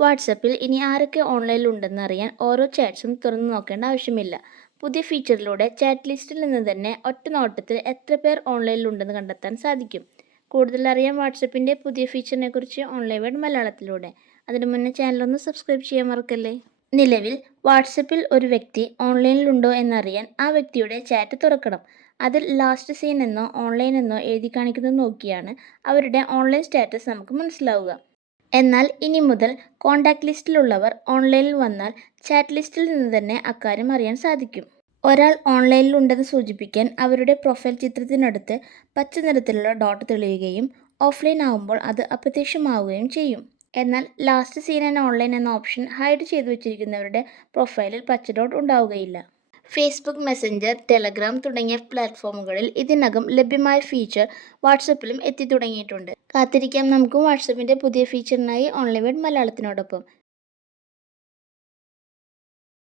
വാട്സപ്പിൽ ഇനി ആരൊക്കെ ഓൺലൈനിൽ ഉണ്ടെന്ന് അറിയാൻ ഓരോ ചാറ്റ്സും തുറന്നു നോക്കേണ്ട ആവശ്യമില്ല. പുതിയ ഫീച്ചറിലൂടെ ചാറ്റ് ലിസ്റ്റിൽ നിന്ന് തന്നെ ഒറ്റ നോട്ടത്തിൽ എത്ര പേർ ഓൺലൈനിൽ ഉണ്ടെന്ന് കണ്ടെത്താൻ സാധിക്കും. കൂടുതൽ അറിയാൻ വാട്സപ്പിൻ്റെ പുതിയ ഫീച്ചറിനെ കുറിച്ച് ഓൺലൈൻ വേഡ് മലയാളത്തിലൂടെ. അതിനു മുന്നേ ചാനലൊന്ന് സബ്സ്ക്രൈബ് ചെയ്യാൻ മറക്കല്ലേ. നിലവിൽ വാട്സപ്പിൽ ഒരു വ്യക്തി ഓൺലൈനിലുണ്ടോ എന്നറിയാൻ ആ വ്യക്തിയുടെ ചാറ്റ് തുറക്കണം. അതിൽ ലാസ്റ്റ് സീൻ എന്നോ ഓൺലൈൻ എന്നോ എഴുതി കാണിക്കുന്നത് നോക്കിയാണ് അവരുടെ ഓൺലൈൻ സ്റ്റാറ്റസ് നമുക്ക് മനസ്സിലാവുക. എന്നാൽ ഇനി മുതൽ കോൺടാക്ട് ലിസ്റ്റിലുള്ളവർ ഓൺലൈനിൽ വന്നാൽ ചാറ്റ് ലിസ്റ്റിൽ നിന്ന് തന്നെ അക്കാര്യം അറിയാൻ സാധിക്കും. ഒരാൾ ഓൺലൈനിലുണ്ടെന്ന് സൂചിപ്പിക്കാൻ അവരുടെ പ്രൊഫൈൽ ചിത്രത്തിനടുത്ത് പച്ച നിറത്തിലുള്ള ഡോട്ട് തെളിയുകയും ഓഫ്ലൈൻ ആവുമ്പോൾ അത് അപ്രത്യക്ഷമാവുകയും ചെയ്യും. എന്നാൽ ലാസ്റ്റ് സീൻ ആൻഡ് ഓൺലൈൻ എന്ന ഓപ്ഷൻ ഹൈഡ് ചെയ്തു വച്ചിരിക്കുന്നവരുടെ പ്രൊഫൈലിൽ പച്ച ഡോട്ട് ഉണ്ടാവുകയില്ല. ഫേസ്ബുക്ക്, മെസഞ്ചർ, ടെലഗ്രാം തുടങ്ങിയ പ്ലാറ്റ്ഫോമുകളിൽ ഇതിനകം ലഭ്യമായ ഫീച്ചർ വാട്സപ്പിലും എത്തിത്തുടങ്ങിയിട്ടുണ്ട്. കാത്തിരിക്കാം നമുക്കും വാട്സപ്പിൻ്റെ പുതിയ ഫീച്ചറിനായി ഓൺലൈൻ വേഡ് മലയാളത്തിനോടൊപ്പം.